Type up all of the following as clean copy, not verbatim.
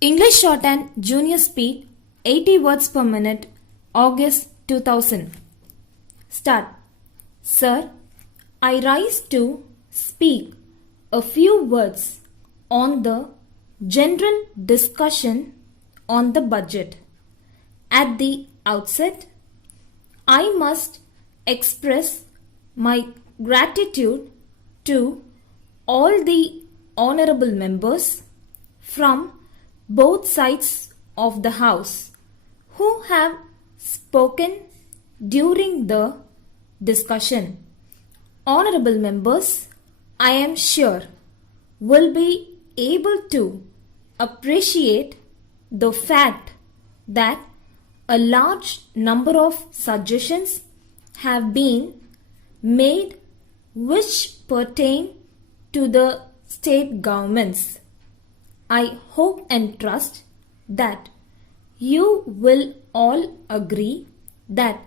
English Shorthand Junior Speed 80 words per minute, August 2000. Start. Sir, I rise to speak a few words on the general discussion on the budget. At the outset, I must express my gratitude to all the honorable members from both sides of the House who have spoken during the discussion. Honorable members, I am sure, will be able to appreciate the fact that a large number of suggestions have been made which pertain to the state governments. I hope and trust that you will all agree that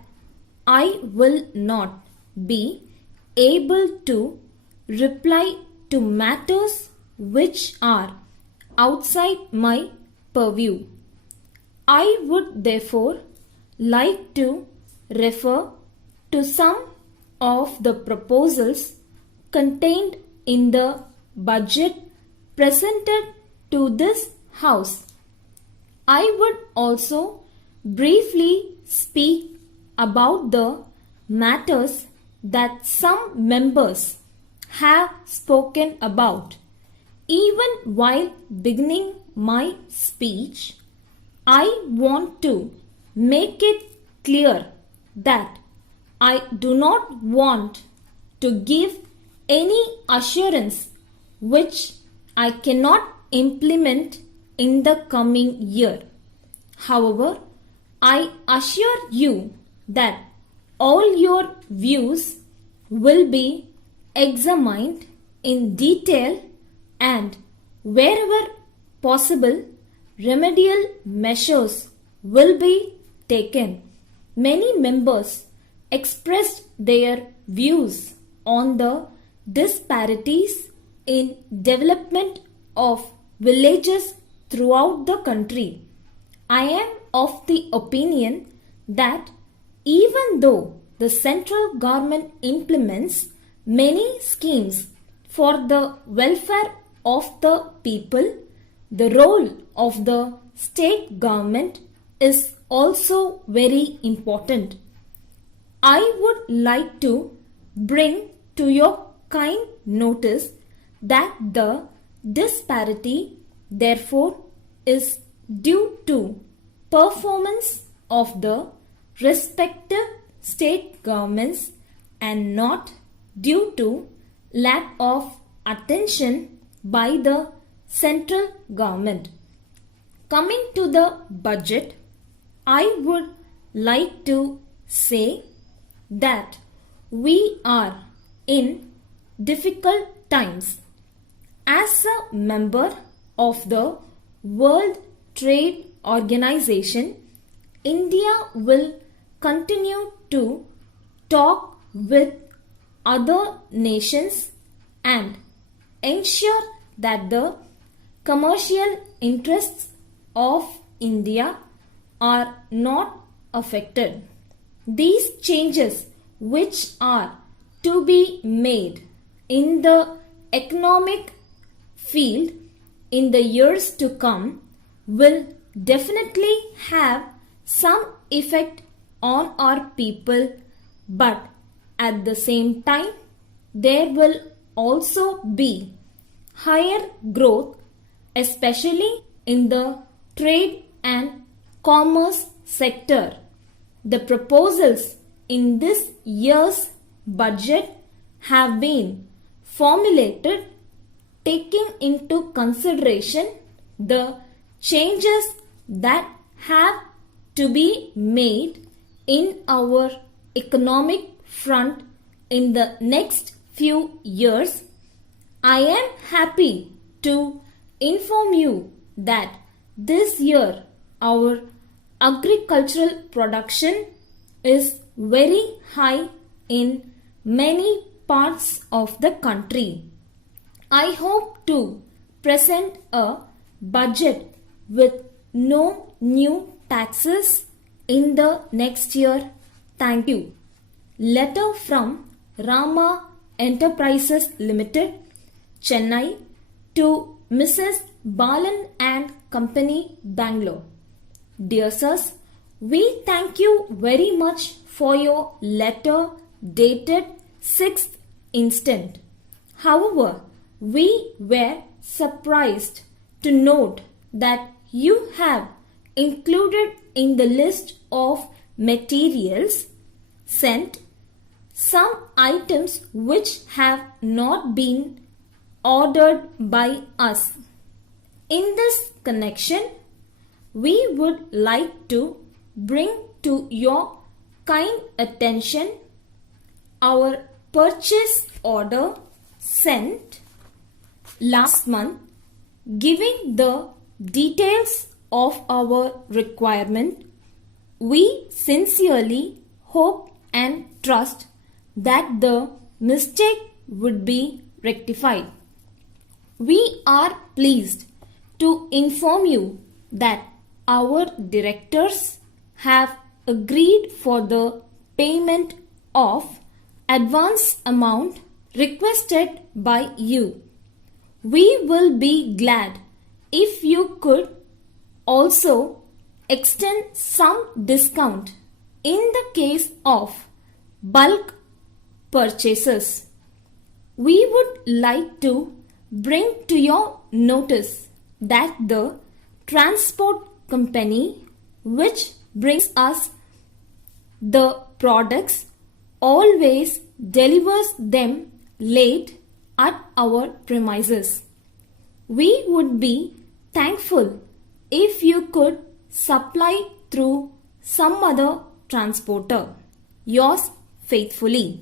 I will not be able to reply to matters which are outside my purview. I would therefore like to refer to some of the proposals contained in the budget presented to this House. I would also briefly speak about the matters that some members have spoken about. Even while beginning my speech, I want to make it clear that I do not want to give any assurance which I cannot implement in the coming year. However, I assure you that all your views will be examined in detail and wherever possible, remedial measures will be taken. Many members expressed their views on the disparities in development of villages throughout the country. I am of the opinion that even though the central government implements many schemes for the welfare of the people, the role of the state government is also very important. I would like to bring to your kind notice that the disparity, therefore, is due to performance of the respective state governments and not due to lack of attention by the central government. Coming to the budget, I would like to say that we are in difficult times. As a member of the World Trade Organization, India will continue to talk with other nations and ensure that the commercial interests of India are not affected. These changes which are to be made in the economic field in the years to come will definitely have some effect on our people, but at the same time there will also be higher growth, especially in the trade and commerce sector. The proposals in this year's budget have been formulated taking into consideration the changes that have to be made in our economic front in the next few years. I am happy to inform you that this year our agricultural production is very high in many parts of the country. I hope to present a budget with no new taxes in the next year. Thank you. Letter from Rama Enterprises Limited, Chennai to Mrs. Balan and Company, Bangalore. Dear sirs, we thank you very much for your letter dated 6th instant. However, we were surprised to note that you have included in the list of materials sent some items which have not been ordered by us. In this connection, we would like to bring to your kind attention our purchase order sent last month, giving the details of our requirement. We sincerely hope and trust that the mistake would be rectified. We are pleased to inform you that our directors have agreed for the payment of advance amount requested by you. We will be glad if you could also extend some discount in the case of bulk purchases. We would like to bring to your notice that the transport company which brings us the products always delivers them late at our premises. We would be thankful if you could supply through some other transporter. Yours faithfully.